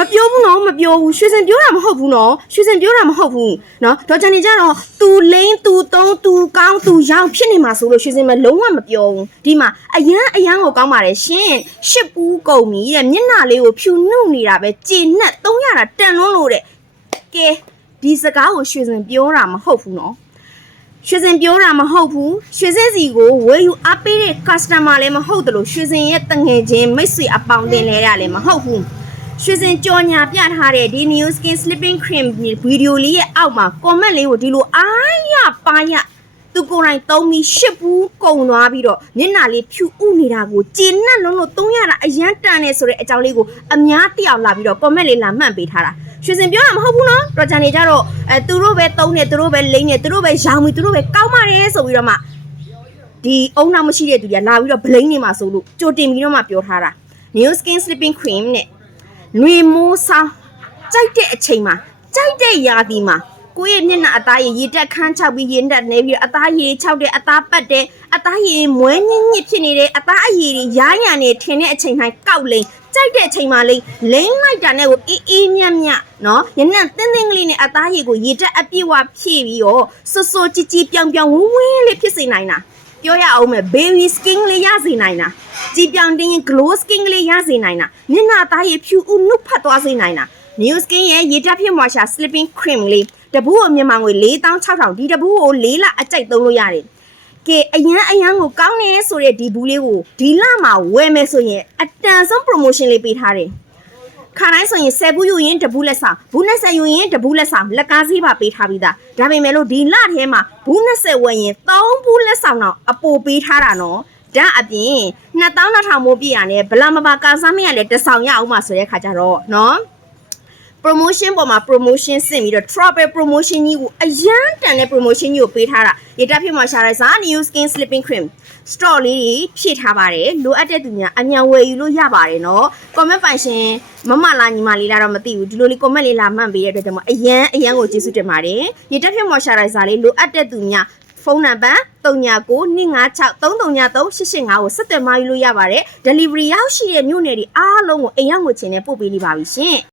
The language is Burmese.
မပြောဘူးနော်မပြောဘူးရွှေစင်ပြောတာမဟုတ်ဘူးနော်ရွှေစင်ပြောတာမဟုတ်ဘူးနော်ဒေါ်ချန်နေကြတော့သူလိမ့်သူသုံးသူကောင်းသူရောင်ဖြစ်နေမှာဆိုလို့ရွှေစင်မလုံးဝမပြောဘူးဒီမှာအရန်ကိုကောင်းပါတယ်ရှင်ရှစ်ပူးကုန်ပြီတဲ့မျက်နှာလေးကိုဖြူနှုတ်နေတာပဲကျေနပ်300တာတန်လွန်းလို့တဲ့ကဲဒီစကားကိုရွှေစင်ပြောတာမဟုတ်ဘူးနော်ရွှေစင်ပြောတာမဟုတ်ဘူးရွှေစင်စီကိုဝယ်ယူအပေးတဲ့ customer လည်းမဟုတ်တယ်လို့ရွှေစင်ရဲ့တငယ်ချင်းမိတ်ဆွေအပေါင်းတင်လဲရလည်းမဟုတ်ဘူးရွှေစင်ကြော်ညာပြထားတဲ့ဒီ New Skin Sleeping Cream ဗီဒီယိုလေးရဲ့အောက်မှာ comment လေးကိုဒီလိုအားရပါရသူကိုယ်တိုင်သုံးပြီးရှစ်ဘူးကုန်သွားပြီးတော့မျက်နှာလေးဖြူဥနေတာကိုကျေနပ်လုံးလို့300တာအရန်တန်နေဆိုတဲ့အကြောင်းလေးကိုအများသိအောင်လာပြီးတော့ comment လေးလာမှတ်ပေးထားတာရွှေစင်ပြောတာမဟုတ်ဘူးနော်တော်ချန်နေကြတော့သူတို့ပဲသုံးနေသူတို့ပဲလိမ့်နေသူတို့ပဲရောင်ပြီးသူတို့ပဲကောင်းပါတယ်ဆိုပြီးတော့မှဒီအုံနောက်မရှိတဲ့သူတွေကလာပြီးတော့ဗလိမ့်နေမှာဆိုလို့ကြိုတင်ပြီးတော့မှပြောထားတာ New Skin Sleeping Cream နဲ့နှွေမိုးဆောင်ကြိုက်တဲ့အချိန်မှာကြိုက်တဲ့ရာသီမှာကိုယ့်ရဲ့မျက်နှာအသားရည်တက်ခန်းချောက်ပြီးရင်တက်နေပြီးအသားရည်ချောက်တဲ့အသားပတ်တဲ့အသားရည်မွဲညစ်ဖြစ်နေတဲ့အသားအရည်တွေရားရံနေထင်တဲ့အချိန်တိုင်းကောက်လိမ့်ကြိုက်တဲ့အချိန်မှာလိမ့်လိုက်တာနဲ့ကိုအေးမြတ်နော်ညနေတင်းကလေးနဲ့အသားရည်ကိုရေတက်အပြည့်ဝဖြည့်ပြီးတော့စွကြည်ပြောင်ဝင်းလေးဖြစ်စေနိုင်တာပြောရအောင်မယ် baby skin လေးရစေနိုင်တာကြည်ပြောင်တင်း glow skin လေးရစေနိုင်တာမျက်နှာသားရည်ဖြူဥနှုတ်ဖတ်သွားစေနိုင်တာ New Skin ရဲ့ရေတက်ဖြစ်မွာရှာ sleeping cream လေးတပူးကိုမြန်မာငွေ4600ဒီတပူးကို4လအကြိုက်သုံးလို့ရတယ်ကဲအရန်ကိုကောင်းနေဆိုတဲ့ဒီဘူးလေးကိုဒီလမှာဝယ်မယ်ဆိုရင်အတန်ဆုံး promotion လေးပေးထားတယ်ခါတိုင်းဆိုရင်10ဘူးယူရင်တဘူးလက်ဆောင်ဘူး20ယူရင်တဘူးလက်ဆောင်လက်ကားစည်းပါပေးထားပြီးသားဒါပေမဲ့လို့ဒီလထဲမှာဘူး20ဝယ်ရင်3ဘူးလက်ဆောင်တော့အပိုပေးထားတာနော်ဒါအပြင်2200မိုးပြည့်ရတယ်ဗလာမပါကာစားမရလဲတဆောင်ရအောင်မှာဆိုတဲ့ခါကြတော့နော်promotion ပေါ်မှာ promotion ဆင့်ပြီးတော့ travel promotion ကြီးကိုအရန်တန်တဲ့ promotion ကြီးကိုပေးထားတာရေတက်ဖြစ်မှာရှာလိုက်စား New Skin Sleeping Cream store လေးဖြည့်ထားပါတယ်လိုအပ်တဲ့သူများအမြန်ဝယ်ယူလို့ရပါတယ်နော် comment ပိုင်ရှင်မလာညီမလေးလာတော့မသိဘူးဒီလိုလေး comment လေးလာမှတ်ပေးတဲ့အတွက်ကြောင့်အရန်ကိုကျေးဇူးတင်ပါတယ်ရေတက်ဖြစ်မှာရှာလိုက်စားလေးလိုအပ်တဲ့သူများဖုန်းနံပါတ်399256333885ကိုဆက်သွယ်မယူလို့ရပါတယ် delivery ရောက်ရှိတဲ့မြို့နယ်တွေအားလုံးကိုအိမ်ရောက်ငွေချင်နဲ့ပို့ပေးနေပါပြီရှင်